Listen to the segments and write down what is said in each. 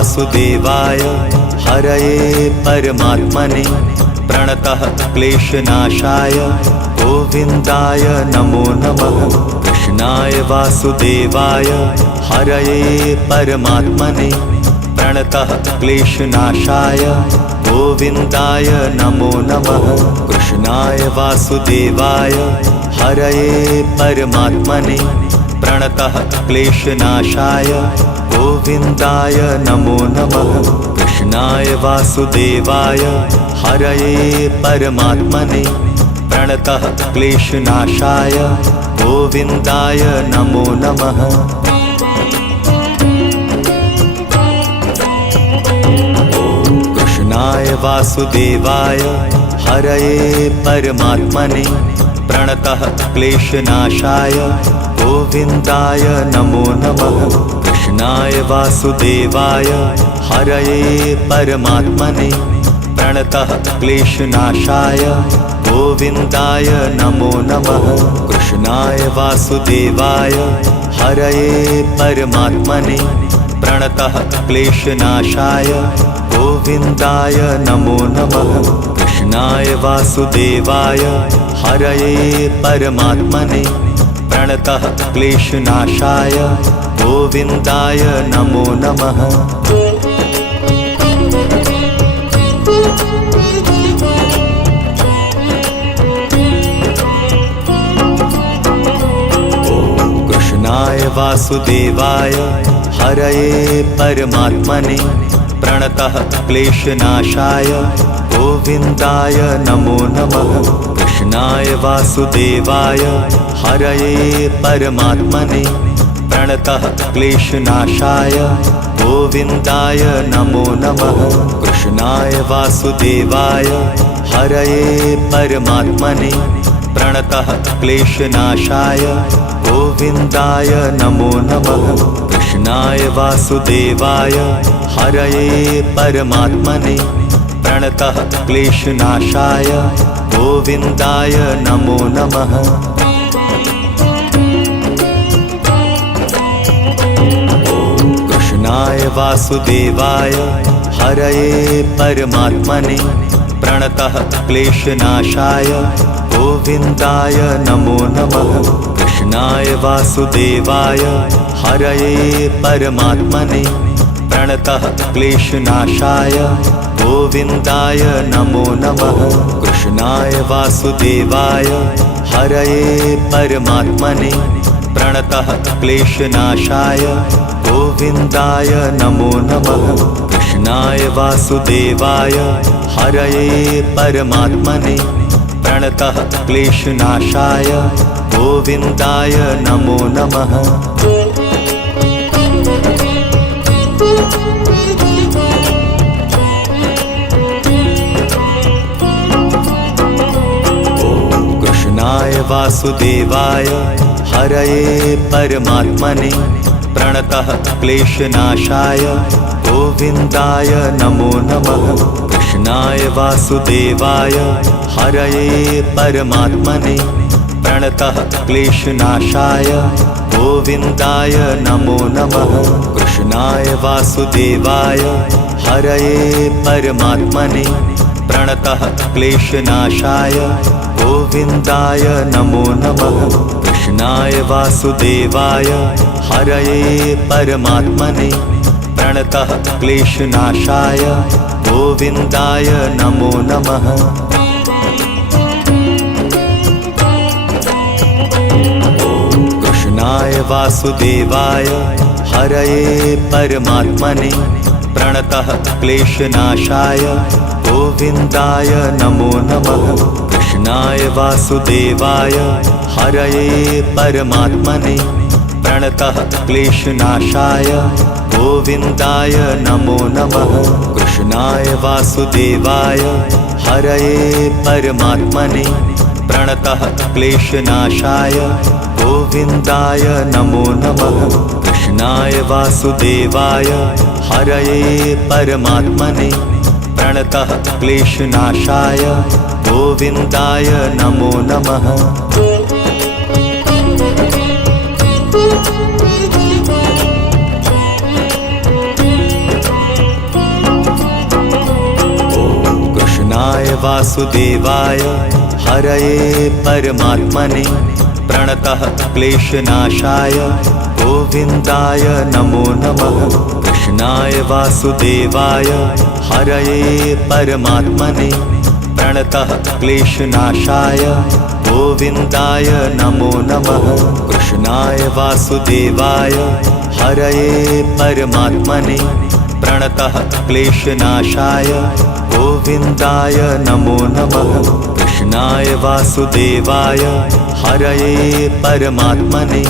वासुदेवाय हरये परमात्मने प्रणतः क्लेशनाशाय गोविन्दाय नमो नमः। कृष्णाय वासुदेवाय हरये परमात्मने प्रणतः क्लेशनाशाय गोविन्दाय नमो नमः। कृष्णाय वासुदेवाय हरये परमात्मने प्रणतः क्लेशनाशाय गोविन्दाय नमो नमः। कृष्णाय वासुदेवाय हरये परमात्मने प्रणतः क्लेशनाशाय गोविन्दाय नमो नमः। कृष्णाय वासुदेवाय हरये परमात्मने प्रणतः क्लेशनाशाय गोविन्दाय नमो नमः। कृष्णाय वासुदेवाय हरये परमात्मने प्रणतः क्लेशनाशाय गोविन्दाय नमो नमः। कृष्णाय वासुदेवाय हरये परमात्मने प्रणतः क्लेशनाशाय गोविन्दाय नमो नमः। कृष्णाय वासुदेवाय हरये परमात्मने प्रणतः क्लेशनाशाय गोविन्दाय नमो नमः। कृष्णाय वासुदेवाय हरये परमात्मने प्रणतः क्लेशनाशाय गोविन्दाय नमो नमः। कृष्णाय वासुदेवाय हरये परमात्मने प्रणतः क्लेशनाशाय गोविन्दाय नमो नमः। कृष्णाय वासुदेवाय हरये परमात्मने प्रणतः क्लेशनाशाय गोविन्दाय नमो नमः। कृष्णाय वासुदेवाय हरये परमात्मने प्रणतः क्लेशनाशाय गोविन्दाय नमो नमः। कृष्णाय वासुदेवाय हरये परमात्मने प्रणतः क्लेशनाशाय गोविन्दाय नमो नमः। कृष्णाय वासुदेवाय हरये परमात्मने प्रणतः क्लेशनाशाय गोविन्दाय नमो नमः। कृष्णाय वासुदेवाय हरये परमात्मने प्रणतः क्लेशनाशाय गोविन्दाय नमो नमः। कृष्णाय वासुदेवाय हरये परमात्मने प्रणतः क्लेशनाशाय गोविन्दाय नमो नमः। कृष्णाय वासुदेवाय हरये परमात्मने प्रणतः क्लेशनाशाय गोविन्दाय नमो नमः। कृष्णाय वासुदेवाय हरये परमात्मने प्रणतः क्लेशनाशाय गोविन्दाय नमो नमः। कृष्णाय वासुदेवाय हरये परमात्मने प्रणतः क्लेशनाशाय गोविन्दाय नमो नमः। कृष्णाय वासुदेवाय हरये परमात्मने प्रणतः क्लेशनाशाय गोविन्दाय नमो नमः। कृष्णाय वासुदेवाय हरये परमात्मने प्रणतः क्लेशनाशाय गोविन्दाय नमो नमः। कृष्णाय वासुदेवाय हरये परमात्मने प्रणतः क्लेशनाशाय गोविन्दाय नमो नमः। कृष्णाय वासुदेवाय हरये परमात्मने प्रणतः क्लेशनाशाय गोविन्दाय नमो नमः। कृष्णाय वासुदेवाय हरये परमात्मने प्रणतः क्लेशनाशाय गोविन्दाय नमो नमः। कृष्णाय वासुदेवाय हरये परमात्मने प्रणतः क्लेशनाशाय गोविन्दाय नमो नमः। कृष्णाय वासुदेवाय हरये परमात्मने प्रणतः क्लेशनाशाय गोविन्दाय नमो नमः। कृष्णाय वासुदेवाय हरये परमात्मने प्रणतः क्लेशनाशाय गोविन्दाय नमो नमः। कृष्णाय वासुदेवाय हरये परमात्मने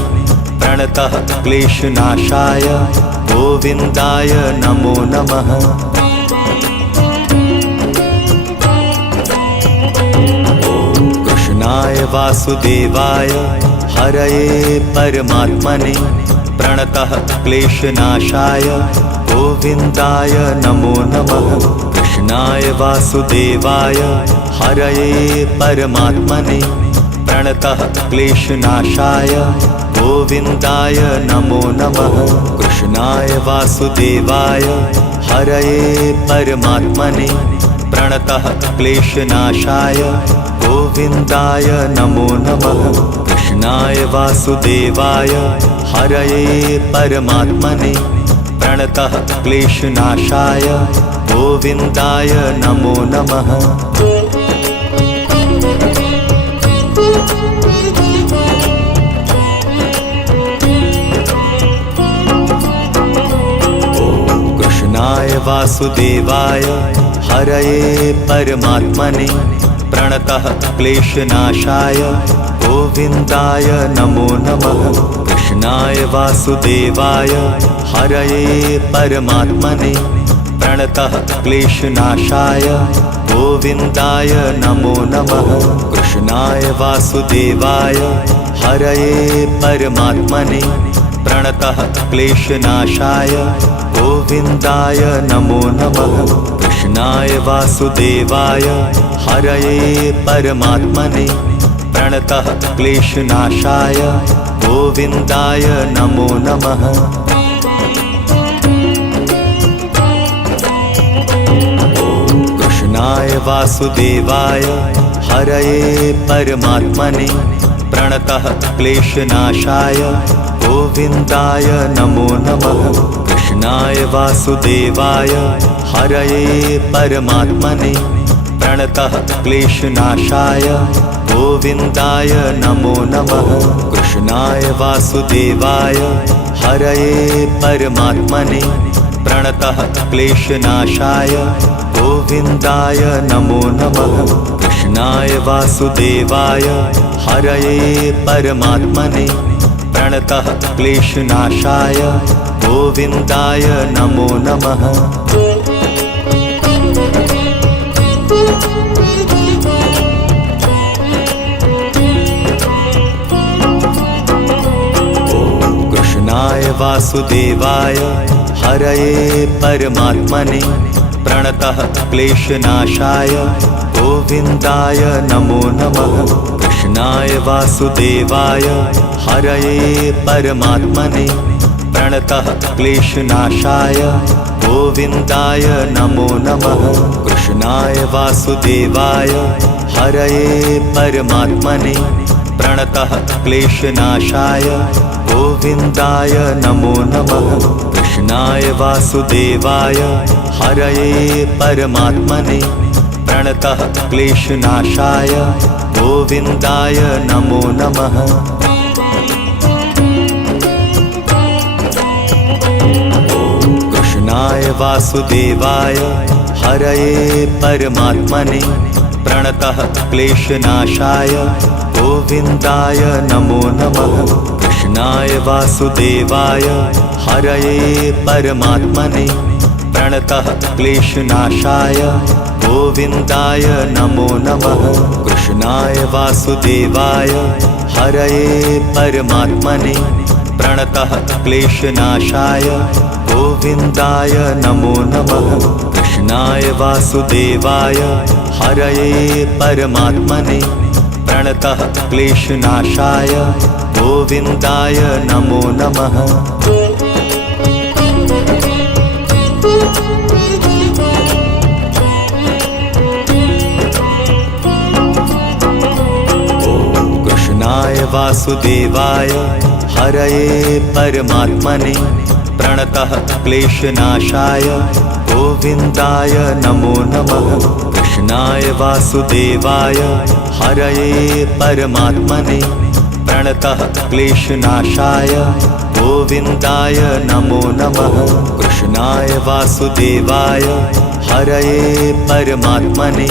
प्रणतः क्लेशनाशाय गोविन्दाय नमो नमः। कृष्णाय वासुदेवाय हरये परमात्मने प्रणतः क्लेशनाशाय गोविन्दाय नमो नमः। कृष्णाय वासुदेवाय हरये परमात्मने प्रणतः क्लेशनाशाय गोविन्दाय नमो नमः। कृष्णाय वासुदेवाय हरये परमात्मने प्रणतः क्लेशनाशाय गोविन्दाय नमो नमः। कृष्णाय वासुदेवाय हरये परमात्मने प्रणतः क्लेशनाशाय गोविन्दाय नमो नमः। कृष्णाय वासुदेवाय हरये परमात्मने प्रणतः क्लेशनाशाय गोविन्दाय नमो नमः। कृष्णाय वासुदेवाय हरये परमात्मने प्रणतः क्लेशनाशाय गोविन्दाय नमो नमः। कृष्णाय वासुदेवाय हरये परमात्मने प्रणतः क्लेशनाशाय गोविन्दाय नमो नमः। कृष्णाय वासुदेवाय हरये परमात्मने प्रणतः क्लेशनाशाय गोविन्दाय नमो नमः। कृष्णाय वासुदेवाय हरये परमात्मने प्रणतः क्लेशनाशाय गोविन्दाय नमो नमः। कृष्णाय वासुदेवाय हरये परमात्मने प्रणतः क्लेशनाशाय गोविन्दाय नमो नमः। कृष्णाय वासुदेवाय हरये परमात्मने प्रणतः क्लेशनाशाय गोविन्दाय नमो नमः। कृष्णाय वासुदेवाय हरये परमात्मने प्रणतः क्लेशनाशाय गोविन्दाय नमो नमः। कृष्णाय वासुदेवाय हरये परमात्मने प्रणतः क्लेशनाशाय गोविन्दाय नमो नमः। कृष्णाय वासुदेवाय हरये परमात्मने प्रणतः क्लेशनाशाय गोविन्दाय नमो नमः। कृष्णाय वासुदेवाय हरये परमात्मने प्रणतः क्लेशनाशाय गोविन्दाय नमो नमः। कृष्णाय वासुदेवाय हरये परमात्मने प्रणतः क्लेशनाशाय गोविन्दाय नमो नमः। कृष्णाय वासुदेवाय हरये परमात्मने प्रणतः क्लेशनाशाय गोविन्दाय नमो नमः। कृष्णाय वासुदेवाय हरये परमात्मने प्रणतः क्लेशनाशाय गोविन्दाय नमो नमः। कृष्णाय वासुदेवाय हरये परमात्मने प्रणतः क्लेशनाशाय गोविन्दाय नमो नमः। कृष्णाय वासुदेवाय हरये परमात्मने प्रणतः क्लेशनाशाय गोविन्दाय नमो नमः। वासुदेवाय हरये परमात्मने प्रणतः क्लेशनाशाय गोविन्दाय नमो नमः। कृष्णाय वासुदेवाय हरये परमात्मने प्रणतः क्लेशनाशाय गोविन्दाय नमो नमः। कृष्णाय वासुदेवाय हरये परमात्मने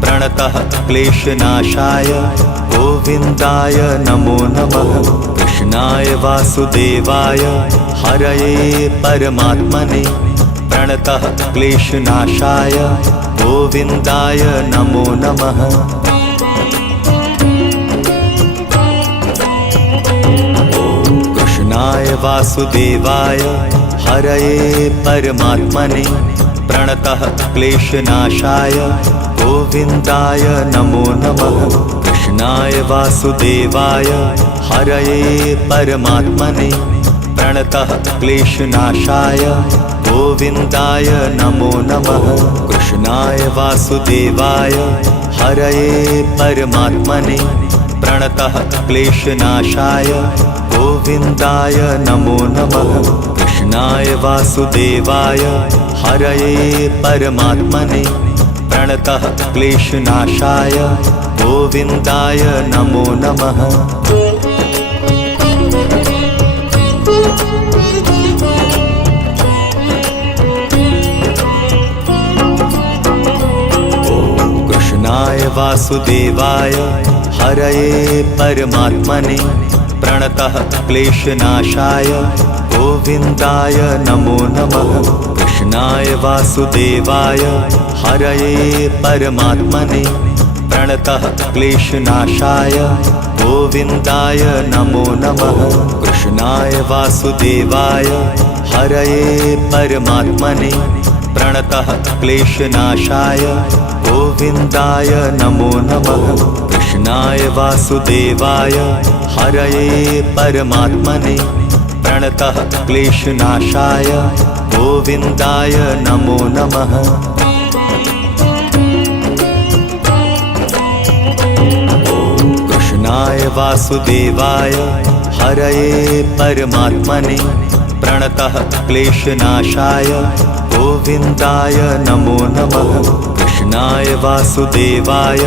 प्रणतः क्लेशनाशाय गोविन्दाय नमो नमः। कृष्णाय वासुदेवाय हरये परमात्मने प्रणतः क्लेशनाशाय गोविन्दाय नमो नमः। कृष्णाय वासुदेवाय हरये परमात्मने प्रणतः क्लेशनाशाय गोविन्दाय नमो नमः। कृष्णाय वासुदेवाय हरये परमात्मने प्रणतः क्लेशनाशाय गोविन्दाय नमो नमः। कृष्णाय वासुदेवाय हरये परमात्मने प्रणतः क्लेशनाशाय गोविन्दाय नमो नमः। कृष्णाय वासुदेवाय हरये परमात्मने प्रणतः क्लेशनाशाय गोविन्दाय नमो नमः। कृष्णाय वासुदेवाय हरये परमात्मने प्रणतः क्लेशनाशाय गोविन्दाय नमो नमः। कृष्णाय वासुदेवाय हरये परमात्मने प्रणतः क्लेशनाशाय गोविन्दाय नमो नमः। कृष्णाय वासुदेवाय हरये परमात्मने प्रणतः क्लेशनाशाय गोविन्दाय नमो नमः। कृष्णाय वासुदेवाय हरये परमात्मने प्रणतः क्लेशनाशाय गोविन्दाय नमो नमः। कृष्णाय वासुदेवाय हरये परमात्मने प्रणतः क्लेशनाशाय गोविन्दाय नमो नमः। कृष्णाय वासुदेवाय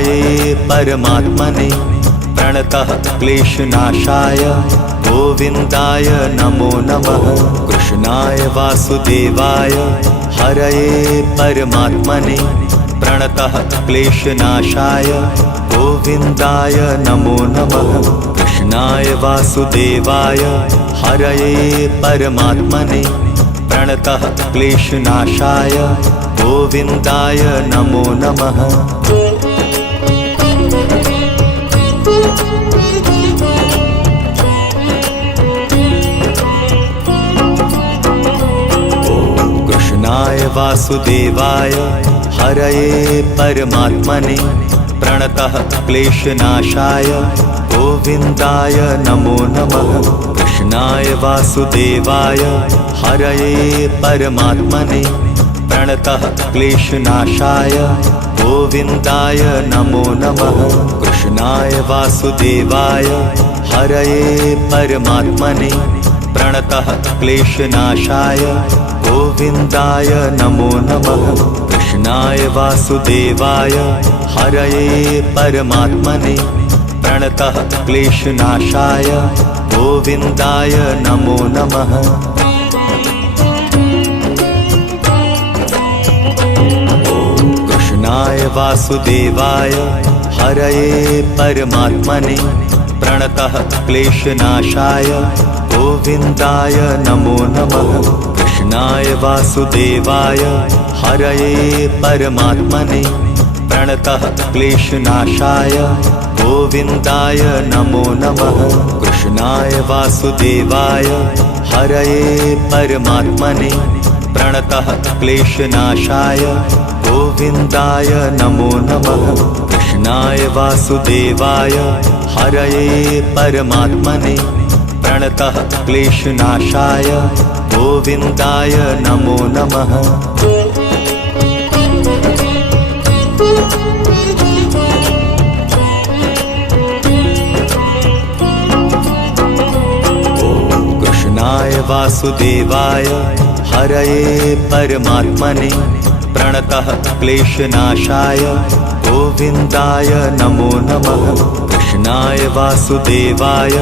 हरये परमात्मने प्रणतः क्लेशनाशाय गोविन्दाय नमो नमः। कृष्णाय वासुदेवाय हरये परमात्मने प्रणतः क्लेशनाशाय गोविन्दाय नमो नमः। कृष्णाय वासुदेवाय हरये परमात्मने प्रणतः क्लेशनाशाय गोविन्दाय नमो नमः। कृष्णाय वासुदेवाय हरये परमात्मने प्रणतः क्लेशनाशाय गोविन्दाय नमो नमः। कृष्णाय वासुदेवाय हरये परमात्मने प्रणतः क्लेशनाशाय गोविन्दाय नमो नमः। कृष्णाय वासुदेवाय हरये परमात्मने प्रणतः क्लेशनाशाय गोविन्दाय नमो नमः। कृष्णाय वासुदेवाय हरये परमात्मने प्रणतः क्लेशनाशाय गोविन्दाय नमो नमः। कृष्णाय वासुदेवाय हरये परमात्मने प्रणतः क्लेशनाशाय गोविन्दाय नमो नमः। कृष्णाय वासुदेवाय हरये परमात्मने प्रणतः क्लेशनाशाय गोविन्दाय नमो नमः। कृष्णाय वासुदेवाय हरये परमात्मने प्रणतः क्लेशनाशाय गोविन्दाय नमो नमः। कृष्णाय वासुदेवाय हरये परमात्मने प्रणतः क्लेशनाशाय गोविन्दाय नमो नमः। वासुदेवाय हरये परमात्मने प्रणतः क्लेशनाशाय गोविन्दाय नमो नमः। कृष्णाय वासुदेवाय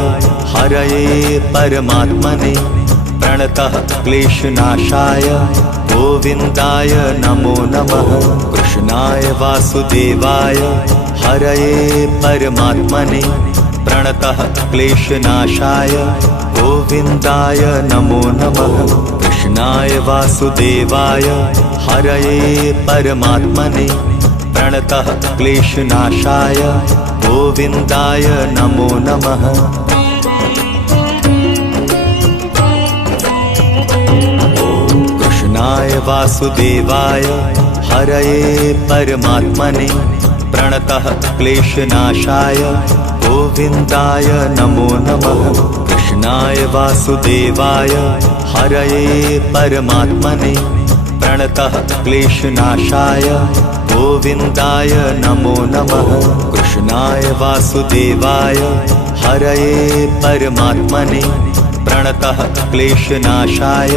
हरये परमात्मने प्रणतः क्लेशनाशाय गोविन्दाय नमो नमः। कृष्णाय वासुदेवाय हरये परमात्मने प्रणतः क्लेशनाशाय गोविन्दाय नमो नमः। कृष्णाय वासुदेवाय हरये परमात्मने प्रणतः क्लेशनाशाय गोविन्दाय नमो नमः। कृष्णाय वासुदेवाय हरये परमात्मने प्रणतः क्लेशनाशाय गोविन्दाय नमो नमः। कृष्णाय वासुदेवाय हरये परमात्मने प्रणतः क्लेशनाशाय गोविन्दाय नमो नमः। कृष्णाय वासुदेवाय हरये परमात्मने प्रणतः क्लेशनाशाय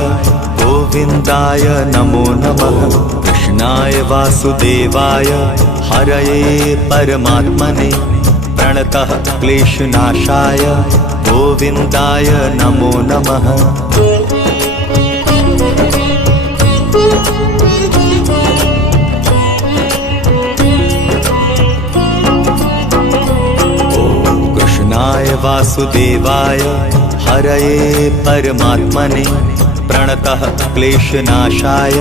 गोविन्दाय नमो नमः। कृष्णाय वासुदेवाय हरये परमात्मने प्रणतः क्लेशनाशाय गोविन्दाय नमो नमः। कृष्णाय वासुदेवाय हरये परमात्मने प्रणतः क्लेशनाशाय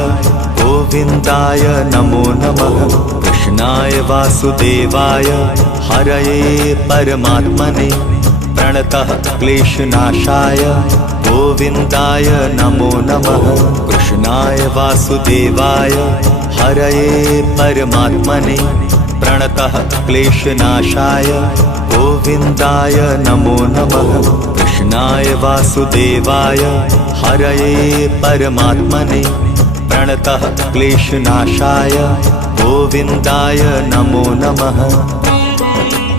गोविन्दाय नमो नमः। कृष्णाय वासुदेवाय हरये परमात्मने प्रणतः क्लेशनाशाय गोविन्दाय नमो नमः। कृष्णाय वासुदेवाय हरये परमात्मने प्रणतः क्लेशनाशाय गोविन्दाय नमो नमः। कृष्णाय वासुदेवाय हरये परमात्मने प्रणतः क्लेशनाशाय गोविन्दाय नमो नमः। कृष्णाय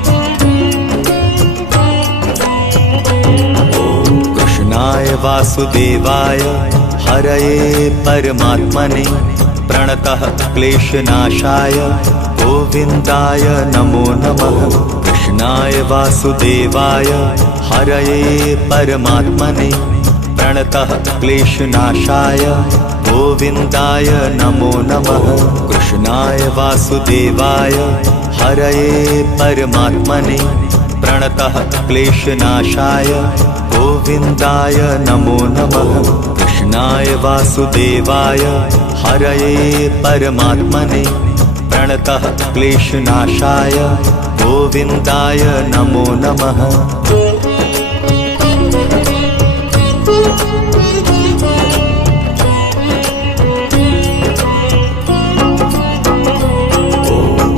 वासुदेवाय हरये परमात्मने प्रणतः क्लेशनाशाय गोविन्दाय नमो नमः। कृष्णाय वासुदेवाय हरये परमात्मने प्रणतः क्लेशनाशाय गोविन्दाय नमो नमः। कृष्णाय वासुदेवाय हरये परमात्मने प्रणतः क्लेशनाशाय गोविन्दाय नमो नमः। कृष्णाय वासुदेवाय हरये परमात्मने प्रणतः क्लेशनाशाय गोविन्दाय नमो नमः।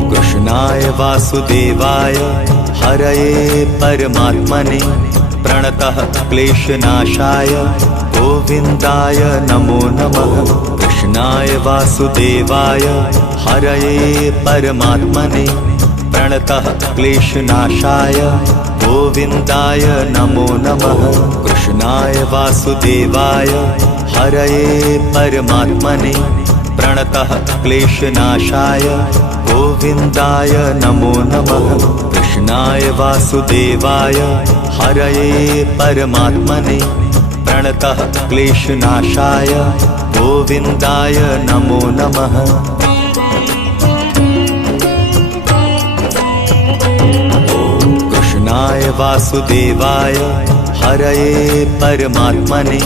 कृष्णाय वासुदेवाय हरये परमात्मने प्रणतः क्लेशनाशाय गोविन्दाय नमो नमः। कृष्णाय वासुदेवाय हरये परमात्मने प्रणतः क्लेशनाशाय गोविन्दाय नमो नमः। कृष्णाय वासुदेवाय हरये परमात्मने प्रणतः क्लेशनाशाय गोविन्दाय नमो नमः। कृष्णाय वासुदेवाय हरये परमात्मने प्रणतः क्लेशनाशाय गोविन्दाय नमो नमः। कृष्णाय वासुदेवाय हरये परमात्मने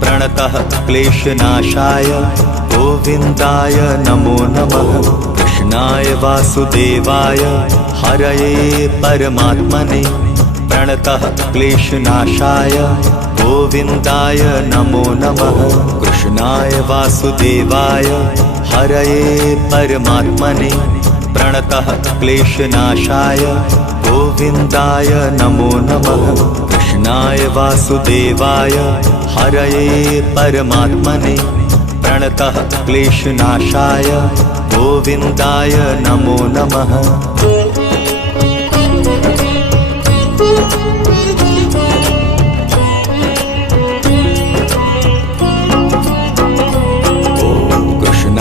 प्रणतः क्लेशनाशाय गोविन्दाय नमो नमः। कृष्णाय वासुदेवाय हरये परमात्मने प्रणतः क्लेशनाशाय गोविन्दाय नमो नमः। कृष्णाय वासुदेवाय हरये परमात्मने प्रणतः क्लेशनाशाय गोविन्दाय नमो नमः। कृष्णाय वासुदेवाय हरये परमात्मने प्रणतः क्लेशनाशाय गोविन्दाय नमो नमः।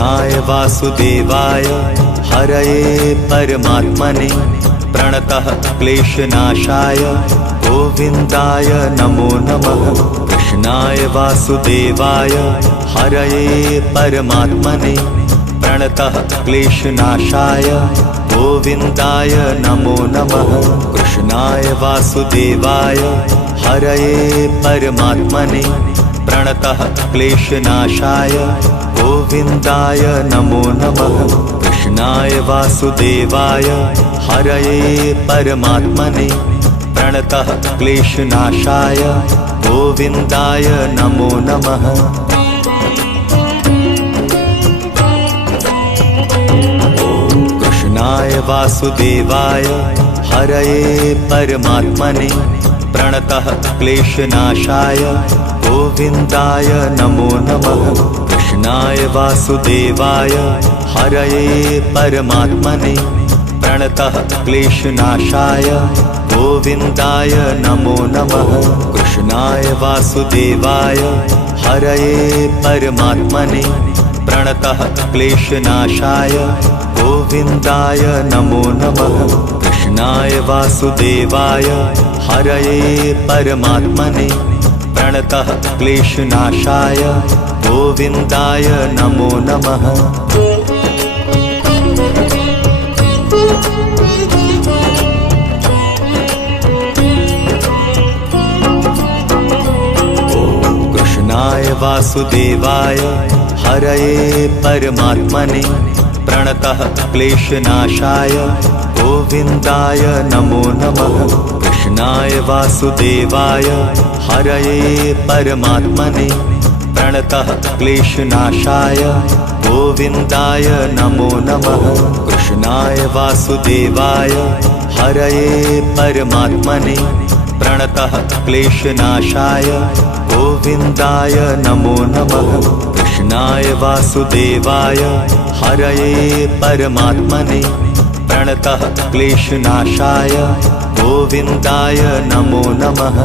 कृष्णाय वासुदेवाय हरये परमात्मने प्रणतः क्लेशनाशाय गोविन्दाय नमो नमः। कृष्णाय वासुदेवाय हरये परमात्मने प्रणतः क्लेशनाशाय गोविन्दाय नमो नमः। कृष्णाय वासुदेवाय हरये परमात्मने प्रणतः क्लेशनाशाय गोविन्दाय नमो नमः। कृष्णाय वासुदेवाय हरये परमात्मने प्रणतः क्लेशनाशाय गोविन्दाय नमो नमः। कृष्णाय वासुदेवाय हरये परमात्मने प्रणतः क्लेशनाशाय गोविन्दाय नमो नमः। कृष्णाय वासुदेवाय हरये परमात्मने प्रणतः क्लेशनाशाय गोविन्दाय नमो नमः। कृष्णाय वासुदेवाय हरये परमात्मने प्रणतः क्लेशनाशाय गोविन्दाय नमो नमः। कृष्णाय वासुदेवाय हरये परमात्मने प्रणतः क्लेशनाशाय गोविन्दाय नमो नमः। कृष्णाय वासुदेवाय हरये परमात्मने प्रणतः क्लेशनाशाय गोविन्दाय नमो नमः। कृष्णाय वासुदेवाय हरये परमात्मने प्रणतः क्लेशनाशाय गोविन्दाय नमो नमः। कृष्णाय वासुदेवाय हरये परमात्मने प्रणतः क्लेशनाशाय गोविन्दाय नमो नमः। कृष्णाय वासुदेवाय हरये परमात्मने प्रणतः क्लेशनाशाय गोविन्दाय नमो नमः।